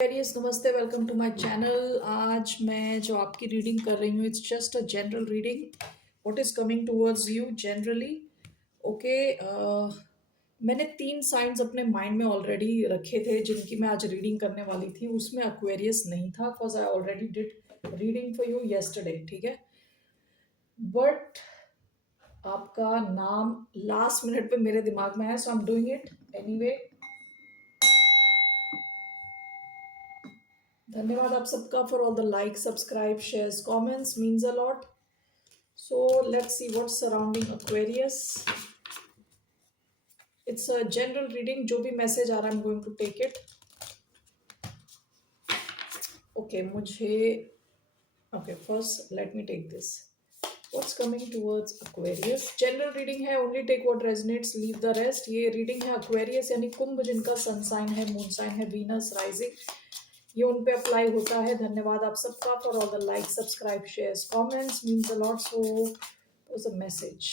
Various नमस्ते, welcome to my channel. आज मैं जो आपकी रीडिंग कर रही हूँ, it's just a general reading. What is coming towards you generally. Okay. मैंने 3 साइंस अपने माइंड में ऑलरेडी रखे थे जिनकी मैं आज रीडिंग करने वाली थी। उसमें एक्वेरियस नहीं था, because I already did reading for you yesterday, ठीक है। बट आपका नाम लास्ट मिनट पे मेरे दिमाग में है, so I am doing it anyway. धन्यवाद आप सबका for all the like, subscribe, shares, comments, means a lot. So let's see what's surrounding Aquarius. It's a general reading. जो भी मैसेज आ रहा है, I'm going to take it. Okay, मुझे okay, first let me take this. What's coming towards Aquarius? General reading है, only take what resonates, leave the rest. ये reading है Aquarius यानी कुंभ, जिनका सन साइन है, मून साइन है, Venus rising, ये उन पे अप्लाई होता है। धन्यवाद आप सबका for all the like, subscribe, shares, comments, means a lot. So was a message.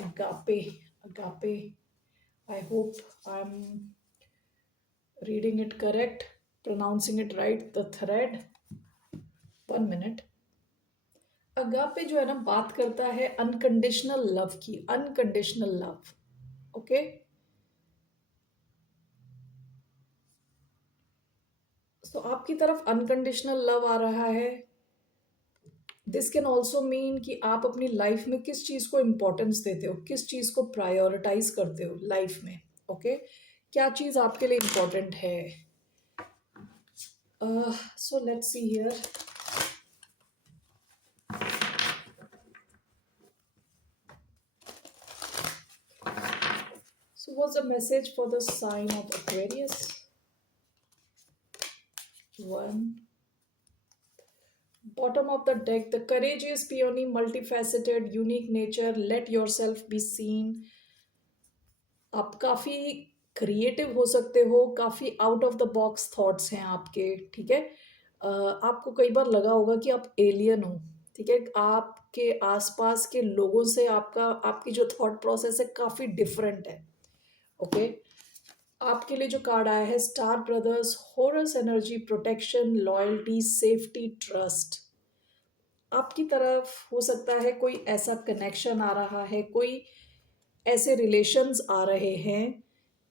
Agape. I hope I'm reading it correct, pronouncing it right. The thread. 1 minute. Agape जो है ना, बात करता है अनकंडीशनल लव की। Unconditional love, okay. तो आपकी तरफ अनकंडीशनल लव आ रहा है। दिस कैन ऑल्सो मीन कि आप अपनी लाइफ में किस चीज़ को इम्पोर्टेंस देते हो, किस चीज़ को प्रायोरिटाइज करते हो लाइफ में, ओके। क्या चीज़ आपके लिए इम्पोर्टेंट है। So let's see here. So what's the message for the sign of Aquarius? 1. Bottom of the deck, the courageous peony, multifaceted, unique nature, let yourself be seen. आप काफ़ी creative हो सकते हो, काफ़ी out of the box thoughts हैं आपके, ठीक है। आपको कई बार लगा होगा कि आप एलियन हो, ठीक है। आपके आसपास के लोगों से आपकी जो थॉट प्रोसेस है काफ़ी डिफरेंट है, ओके। आपके लिए जो कार्ड आया है, star brothers, harrows energy, protection, loyalty, safety, trust. आपकी तरफ हो सकता है कोई ऐसा कनेक्शन आ रहा है, कोई ऐसे रिलेशंस आ रहे हैं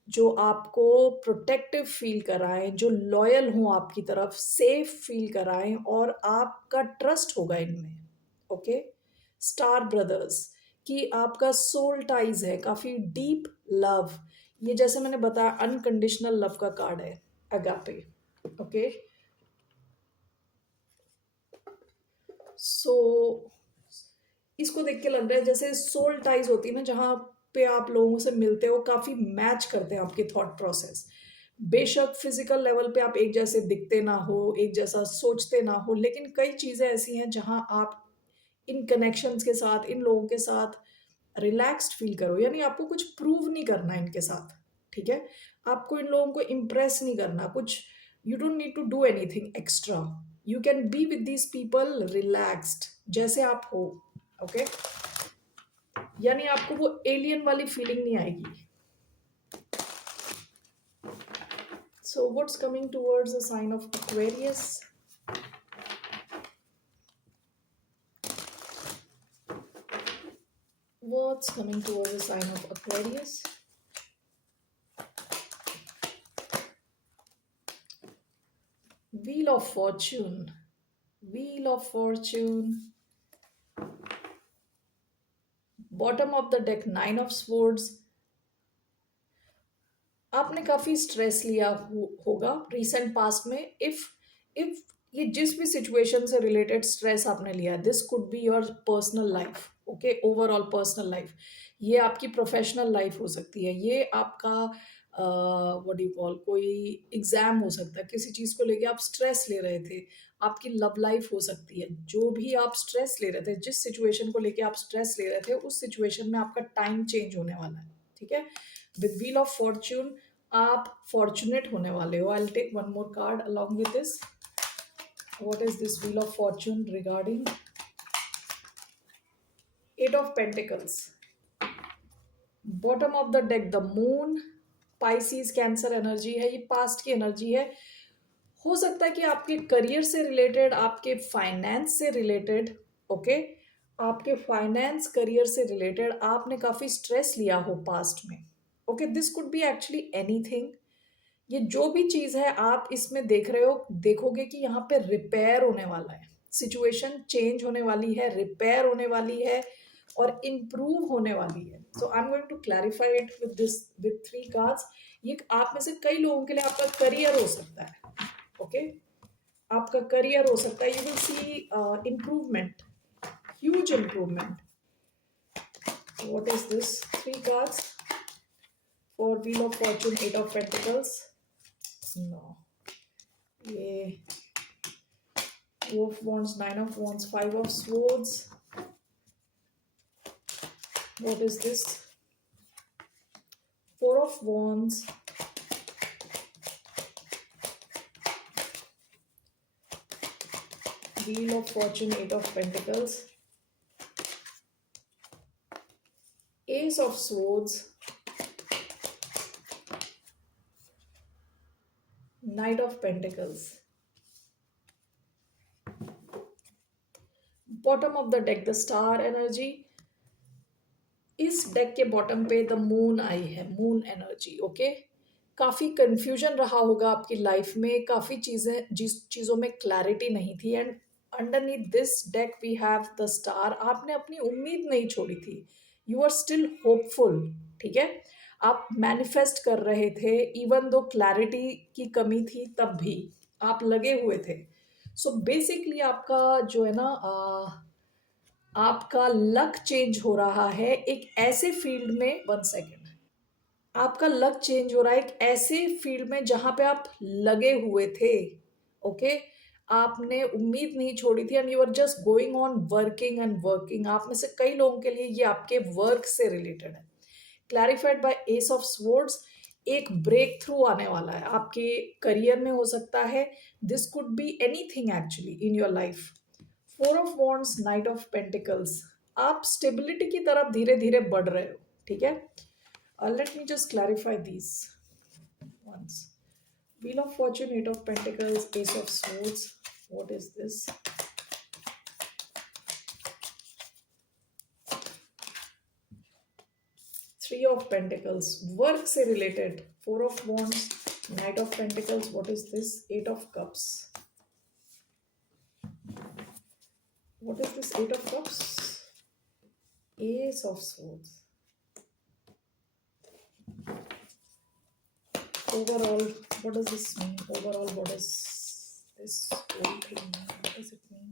जो आपको प्रोटेक्टिव फील कराएं, जो लॉयल हों आपकी तरफ, सेफ फील कराएं और आपका ट्रस्ट होगा इनमें, ओके। स्टार ब्रदर्स कि आपका सोल टाइज है, काफ़ी डीप लव। ये जैसे मैंने बताया अनकंडीशनल लव का कार्ड है अगापे, ओके। सो इसको देख के लग रहा है जैसे सोल टाइज होती है ना, जहाँ पे आप लोगों से मिलते हो, काफ़ी मैच करते हैं आपके थॉट प्रोसेस। बेशक फिजिकल लेवल पे आप एक जैसे दिखते ना हो, एक जैसा सोचते ना हो, लेकिन कई चीज़ें ऐसी हैं जहाँ आप इन कनेक्शंस के साथ, इन लोगों के साथ रिलैक्स्ड फील करो। यानी आपको कुछ प्रूव नहीं करना इनके साथ, ठीक है। आपको इन लोगों को इम्प्रेस नहीं करना कुछ। You don't need to do anything extra. You can be with these people relaxed, जैसे आप हो, ओके। यानी आपको वो एलियन वाली फीलिंग नहीं आएगी। So what's coming towards the sign of Aquarius. What's coming towards the sign of Aquarius? Wheel of Fortune. Wheel of Fortune. Bottom of the deck, Nine of Swords. आपने काफ़ी stress लिया होगा recent past में। If ये जिस भी situation से related stress आपने लिया, this could be your personal life, okay, overall personal life. ये आपकी प्रोफेशनल लाइफ हो सकती है, ये आपका व्हाट डू यू कॉल, कोई एग्जाम हो सकता है, किसी चीज़ को लेके आप स्ट्रेस ले रहे थे। आपकी लव लाइफ हो सकती है। जो भी आप स्ट्रेस ले रहे थे, जिस सिचुएशन को लेके आप स्ट्रेस ले रहे थे, उस सिचुएशन में आपका टाइम चेंज होने वाला है, ठीक है। विद व्हील ऑफ फॉर्च्यून आप फॉर्चुनेट होने वाले हो। I take one more card along with this. What is this wheel of fortune regarding? Eight of pentacles, bottom of the deck the moon, Pisces Cancer energy है, ये past की energy है। हो सकता है कि आपके करियर से रिलेटेड, आपके फाइनेंस से रिलेटेड, ओके, आपके फाइनेंस करियर से रिलेटेड आपने काफ़ी स्ट्रेस लिया हो पास्ट में। Okay, this could B actually anything. ये जो भी चीज़ है आप इसमें देख रहे हो, देखोगे कि यहाँ पे रिपेयर होने वाला है, सिचुएशन चेंज होने वाली है, रिपेयर होने वाली है और इम्प्रूव होने वाली है। So I am going to clarify it with this, with 3 cards. ये आप में से कई लोगों के लिए आपका करियर हो सकता है। ओके, आपका करियर हो सकता है। You will see improvement, huge improvement. What is this? 3 cards for wheel of fortune, 8 of pentacles. No, ये Two of Wands, Nine of Wands, Five of Swords. What is this? Four of Wands. Wheel of Fortune, Eight of Pentacles. Ace of Swords. Knight of Pentacles. Bottom of the deck, the Star energy. इस deck के bottom पे the moon I है, moon energy. Okay, काफ़ी confusion रहा होगा आपकी life में, काफ़ी चीज़ें, जिस चीज़ों में क्लैरिटी नहीं थी, and underneath this deck we have the star. आपने अपनी उम्मीद नहीं छोड़ी थी, यू आर स्टिल होपफुल। ठीक है, आप मैनिफेस्ट कर रहे थे, इवन दो क्लैरिटी की कमी थी तब भी आप लगे हुए थे। सो बेसिकली आपका जो है ना, आपका लक चेंज हो रहा है एक ऐसे फील्ड में, 1 सेकेंड, आपका लक चेंज हो रहा है एक ऐसे फील्ड में जहां पे आप लगे हुए थे। ओके, आपने उम्मीद नहीं छोड़ी थी, and you are just going on working and working. आप में से कई लोगों के लिए ये आपके वर्क से रिलेटेड है। Clarified by ace of swords, एक ब्रेक थ्रू आने वाला है आपके करियर में, हो सकता है। This could be anything actually in your life. Four of wands, knight of pentacles, आप स्टेबिलिटी की तरफ धीरे धीरे बढ़ रहे हो। ठीक है, let me just clarify these ones. Wheel of fortune, eight of pentacles, ace of swords, what is this? Three of pentacles, work से related. Four of wands, knight of pentacles, what is this? Eight of cups, what is this? Eight of Cups, Ace of Swords. Overall, what does this mean? Overall, what does this whole thing mean? What does it mean?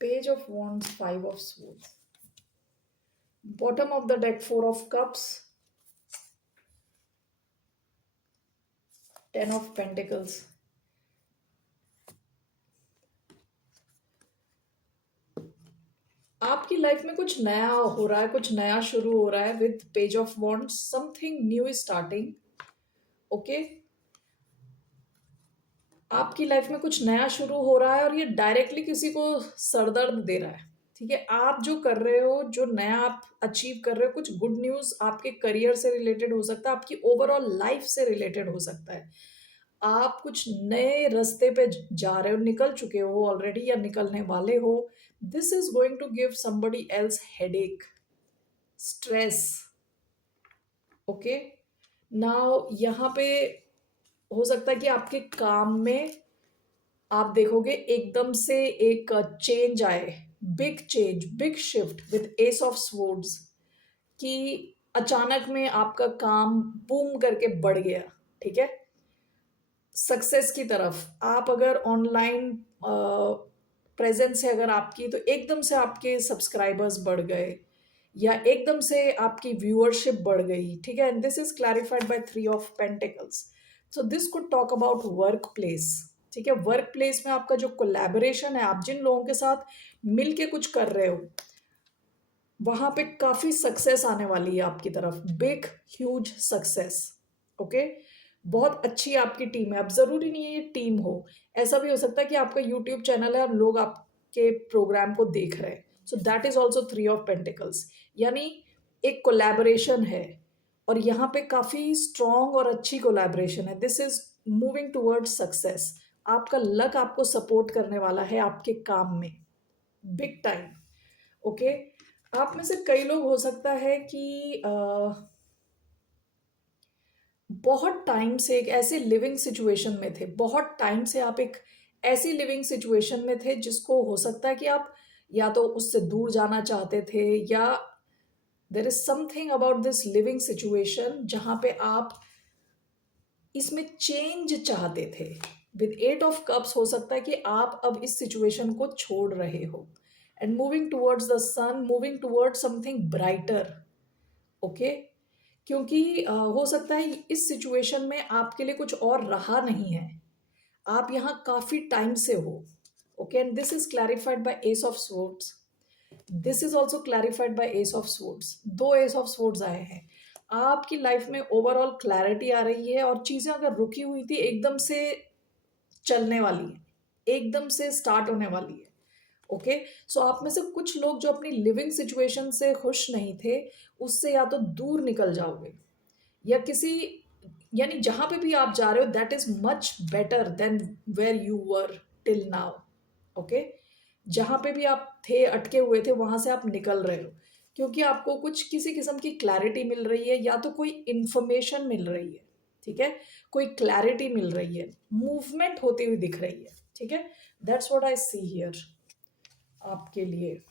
Page of Wands, Five of Swords. Bottom of the deck, Four of Cups, Ten of Pentacles. आपकी life में कुछ नया हो रहा है, कुछ नया शुरू हो रहा है with page of wands. Something new is starting. Okay, आपकी लाइफ में कुछ नया शुरू हो रहा है और ये डायरेक्टली किसी को सरदर्द दे रहा है। ठीक है, आप जो कर रहे हो, जो नया आप अचीव कर रहे हो, कुछ गुड न्यूज आपके करियर से रिलेटेड हो सकता है, आपकी ओवरऑल लाइफ से रिलेटेड हो सकता है। आप कुछ नए रास्ते पे जा रहे हो, निकल चुके हो ऑलरेडी या निकलने वाले हो। This is going to give somebody else headache, stress. Okay, now यहाँ पे हो सकता है कि आपके काम में आप देखोगे एकदम से एक चेंज आए, big change, big shift with S of swords, कि अचानक में आपका काम बूम करके बढ़ गया। ठीक है, सक्सेस की तरफ। आप अगर ऑनलाइन प्रेजेंस है अगर आपकी, तो एकदम से आपके सब्सक्राइबर्स बढ़ गए या एकदम से आपकी व्यूअरशिप बढ़ गई। ठीक है, and this is clarified by three of pentacles. So this could talk about work place. ठीक है, वर्क प्लेस में आपका जो कोलैबोरेशन है, आप जिन लोगों के साथ मिलके कुछ कर रहे हो, वहां पे काफी सक्सेस आने वाली है आपकी तरफ, बिग ह्यूज सक्सेस। ओके, बहुत अच्छी आपकी टीम है। अब जरूरी नहीं है ये टीम हो, ऐसा भी हो सकता है कि आपका यूट्यूब चैनल है और लोग आपके प्रोग्राम को देख रहे हैं। So that is also three of pentacles, यानी एक कोलैबोरेशन है, और यहाँ पे काफ़ी स्ट्रॉन्ग और अच्छी कोलैबोरेशन है। This is moving towards success. आपका लक आपको सपोर्ट करने वाला है आपके काम में बिग टाइम। ओके, आप में से कई लोग हो सकता है कि बहुत टाइम से एक ऐसे लिविंग सिचुएशन में थे, बहुत टाइम से आप एक ऐसी लिविंग सिचुएशन में थे जिसको हो सकता है कि आप या तो उससे दूर जाना चाहते थे, या there is something about this living situation जहाँ पे आप इसमें चेंज चाहते थे। विद एट ऑफ कप्स हो सकता है कि आप अब इस सिचुएशन को छोड़ रहे हो and moving towards the sun, moving towards something brighter. Okay, क्योंकि हो सकता है इस सिचुएशन में आपके लिए कुछ और रहा नहीं है, आप यहाँ काफी टाइम से हो। Okay, and this is clarified by ace of swords, this is also clarified by ace of swords. दो एस ऑफ स्वॉर्ड्स आए हैं, आपकी लाइफ में ओवरऑल क्लैरिटी आ रही है और चीजें अगर रुकी हुई थी एकदम से चलने वाली है, एकदम से स्टार्ट होने वाली है। ओके, सो आप में से कुछ लोग जो अपनी लिविंग सिचुएशन से खुश नहीं थे, उससे या तो दूर निकल जाओगे, या किसी, यानी जहां पे भी आप जा रहे हो that is much better than where you were till now. Okay, जहां पे भी आप थे अटके हुए थे वहां से आप निकल रहे हो, क्योंकि आपको कुछ किसी किस्म की क्लैरिटी मिल रही है, या तो कोई इंफॉर्मेशन मिल रही है, ठीक है, कोई क्लैरिटी मिल रही है, मूवमेंट होती हुई दिख रही है। ठीक है, that's what I see here आपके लिए।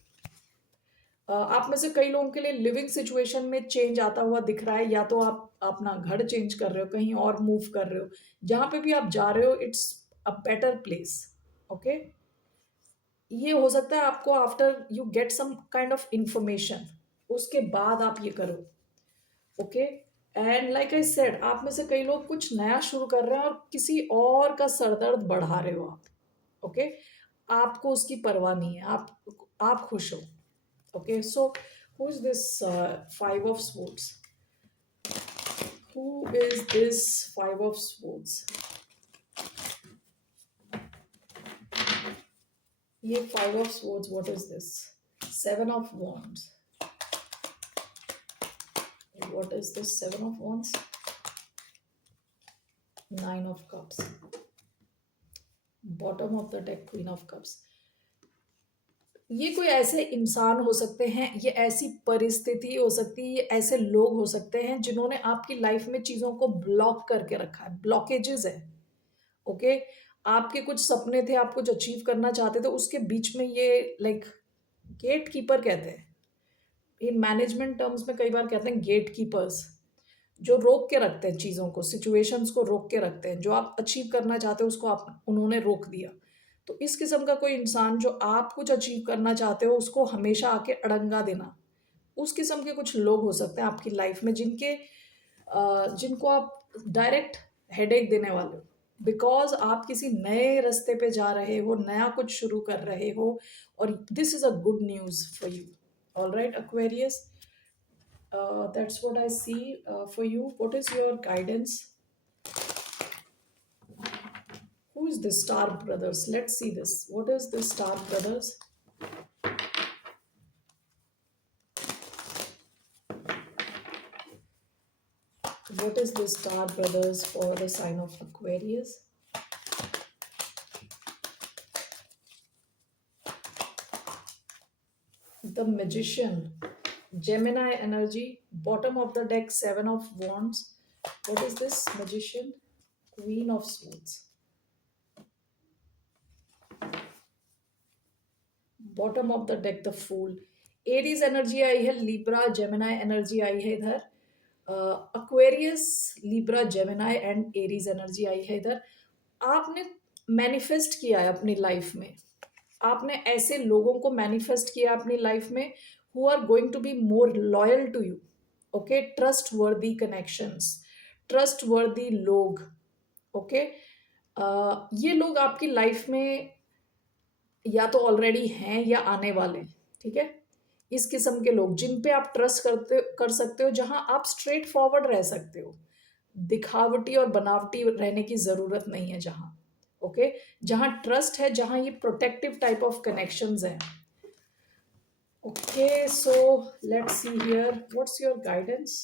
आप में से कई लोगों के लिए लिविंग सिचुएशन में चेंज आता हुआ दिख रहा है, या तो आप अपना घर चेंज कर रहे हो, कहीं और मूव कर रहे हो, जहां पे भी आप जा रहे हो it's a better place. Okay, ये हो सकता है आपको after you get some kind of information, उसके बाद आप ये करो। Okay, and like I said, आप में से कई लोग कुछ नया शुरू कर रहे हैं और किसी और का सरदर्द बढ़ा रहे हो आप। ओके, आपको उसकी परवाह नहीं है, आप खुश हो। Okay, so who is this Five of Swords? Who is this Five of Swords? ये Five of Swords, what is this? Seven of Wands. What is this Seven of Wands? Nine of Cups. Bottom of the deck, Queen of Cups. ये कोई ऐसे इंसान हो सकते हैं, ये ऐसी परिस्थिति हो सकती है, ये ऐसे लोग हो सकते हैं जिन्होंने आपकी लाइफ में चीजों को ब्लॉक करके रखा है, ब्लॉकेजेस है। ओके, आपके कुछ सपने थे, आप कुछ अचीव करना चाहते थे, उसके बीच में ये लाइक गेट कीपर कहते हैं, इन मैनेजमेंट टर्म्स में कई बार कहते हैं गेट कीपर्स, जो रोक के रखते हैं चीज़ों को, सिचुएशंस को रोक के रखते हैं, जो आप अचीव करना चाहते हो उसको आप उन्होंने रोक दिया। तो इस किस्म का कोई इंसान जो आप कुछ अचीव करना चाहते हो उसको हमेशा आके अड़ंगा देना, उस किस्म के कुछ लोग हो सकते हैं आपकी लाइफ में जिनको आप डायरेक्ट हेडेक देने वाले हो, बिकॉज आप किसी नए रास्ते पे जा रहे हो, नया कुछ शुरू कर रहे हो, और this is a good news for you. All right Aquarius, that's what I see for you. What is your guidance? Who is the Star Brothers? Let's see this. What is the Star Brothers? What is the Star Brothers for the sign of Aquarius? The Magician, Gemini energy, bottom of the deck, Seven of Wands. What is this? Magician, Queen of Swords. Bottom of the deck the Fool, Aries energy आई है, Libra Gemini energy आई है इधर, Aquarius, Libra Gemini and Aries energy आई है इधर। आपने manifest किया है अपनी लाइफ में, आपने ऐसे लोगों को मैनिफेस्ट किया अपनी लाइफ में who are going to be more loyal to you. Okay, trustworthy connections, trustworthy लोग। ओके, ये लोग आपकी लाइफ में या तो ऑलरेडी हैं या आने वाले। ठीक है, इस किस्म के लोग जिन पे आप ट्रस्ट कर सकते हो, जहां आप स्ट्रेट फॉरवर्ड रह सकते हो, दिखावटी और बनावटी रहने की जरूरत नहीं है, जहां ओके, जहां ट्रस्ट है, जहां ये प्रोटेक्टिव टाइप ऑफ कनेक्शंस हैं। Okay, so let's see here what's your guidance.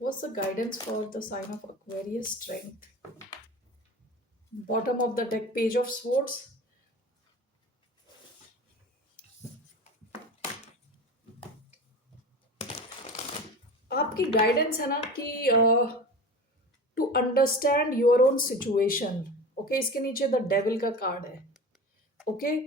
What's the guidance for the sign of Aquarius? Strength. Bottom of the deck, Page of Swords. आपकी गाइडेंस है ना कि to understand your own situation. Okay, इसके नीचे the devil का card है। Okay,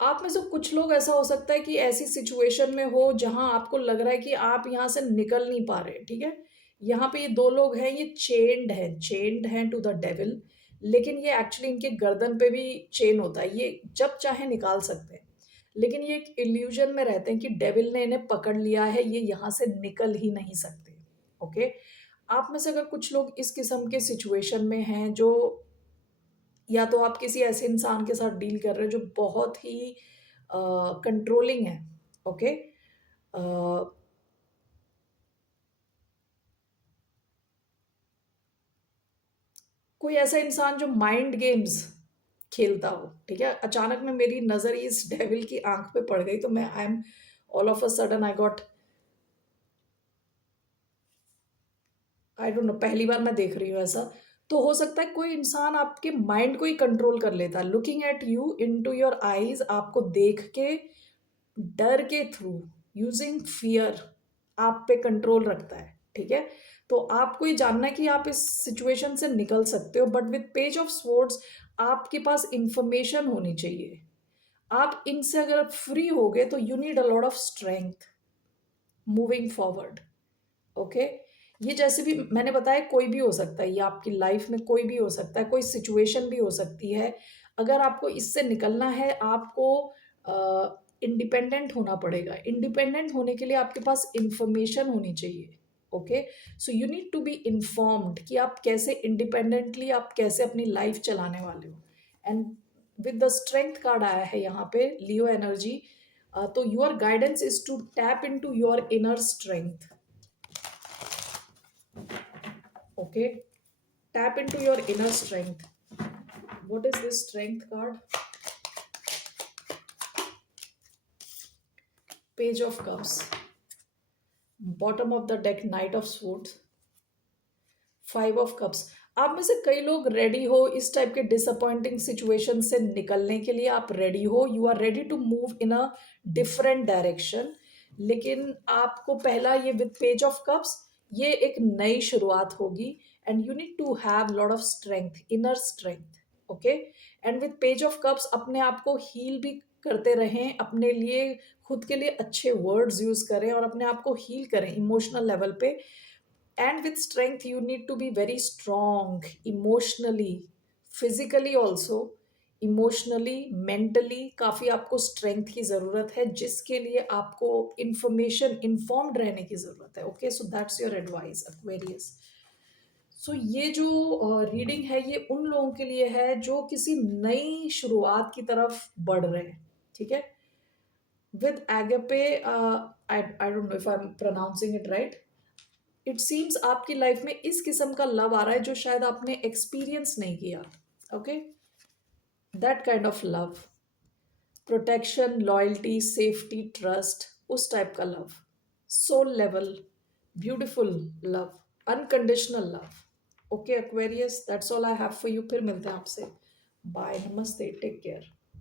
आप में से कुछ लोग ऐसा हो सकता है कि ऐसी सिचुएशन में हो जहां आपको लग रहा है कि आप यहां से निकल नहीं पा रहे। ठीक है, यहाँ पे ये दो लोग हैं, ये चेन्ड हैं टू द डेविल, लेकिन ये एक्चुअली इनके गर्दन पे भी चेन होता है, ये जब चाहे निकाल सकते हैं, लेकिन ये एक इल्यूजन में रहते हैं कि डेविल ने इन्हें पकड़ लिया है, ये यहाँ से निकल ही नहीं सकते। ओके, आप में से अगर कुछ लोग इस किस्म के सिचुएशन में हैं, जो या तो आप किसी ऐसे इंसान के साथ डील कर रहे हो जो बहुत ही कंट्रोलिंग है। ओके, कोई ऐसा इंसान जो माइंड गेम्स खेलता हो। ठीक है, अचानक में मेरी नजर इस डेविल की आंख पे पड़ गई, तो मैं I am all of a sudden I got, I don't no, पहली बार मैं देख रही हूँ ऐसा। तो हो सकता है कोई इंसान आपके माइंड को ही कंट्रोल कर लेता है, looking at you in to your eyes, आपको देख के डर के थ्रू, यूजिंग फियर, आप पे कंट्रोल रखता है। ठीक है, तो आपको ये जानना है कि आप इस सिचुएशन से निकल सकते हो, but with page of swords आपके पास इंफॉर्मेशन होनी चाहिए। आप इनसे अगर फ्री हो गए तो you need a lot of strength moving forward. Okay, ये जैसे भी मैंने बताया कोई भी हो सकता है, ये आपकी लाइफ में कोई भी हो सकता है, कोई सिचुएशन भी हो सकती है। अगर आपको इससे निकलना है, आपको इंडिपेंडेंट होना पड़ेगा। इंडिपेंडेंट होने के लिए आपके पास इंफॉर्मेशन होनी चाहिए। Okay, so you need to be informed कि आप कैसे इंडिपेंडेंटली, आप कैसे अपनी लाइफ चलाने वाले हो। And with the strength card आया है यहाँ पे, लियो एनर्जी। तो your guidance is to tap in to your inner strength. Okay, tap into your inner strength. What is this strength card? Page of Cups. Bottom of the deck, Knight of Swords. 5 of Cups. आप में से कई लोग ready हो इस type के disappointing situation से निकलने के लिए, आप रेडी हो, you are ready to move in a different direction. लेकिन आपको पहला, ये विद पेज ऑफ कप्स, ये एक नई शुरुआत होगी, and you need to have lot of strength, inner strength. Okay, and with page of cups अपने आप को हील भी करते रहें, अपने लिए, खुद के लिए अच्छे वर्ड्स यूज करें और अपने आप को हील करें इमोशनल लेवल पे। And with strength you need to be very strong emotionally, physically also, emotionally, mentally काफ़ी आपको स्ट्रेंथ की ज़रूरत है, जिसके लिए आपको इंफॉर्मेशन, इन्फॉर्म्ड रहने की ज़रूरत है। Okay, so that's your advice Aquarius. So ये जो रीडिंग है, ये उन लोगों के लिए है जो किसी नई शुरुआत की तरफ बढ़ रहे हैं। ठीक है, with agape, I don't know if I am pronouncing it right. It seems आपकी लाइफ में इस किस्म का लव आ रहा है जो शायद आपने एक्सपीरियंस नहीं किया। Okay, that kind of love, protection, loyalty, safety, trust, उस टाइप का love, soul level, beautiful love, unconditional love. Okay Aquarius, that's all I have for you. फिर मिलते हैं आपसे। बाय, नमस्ते, टेक केयर।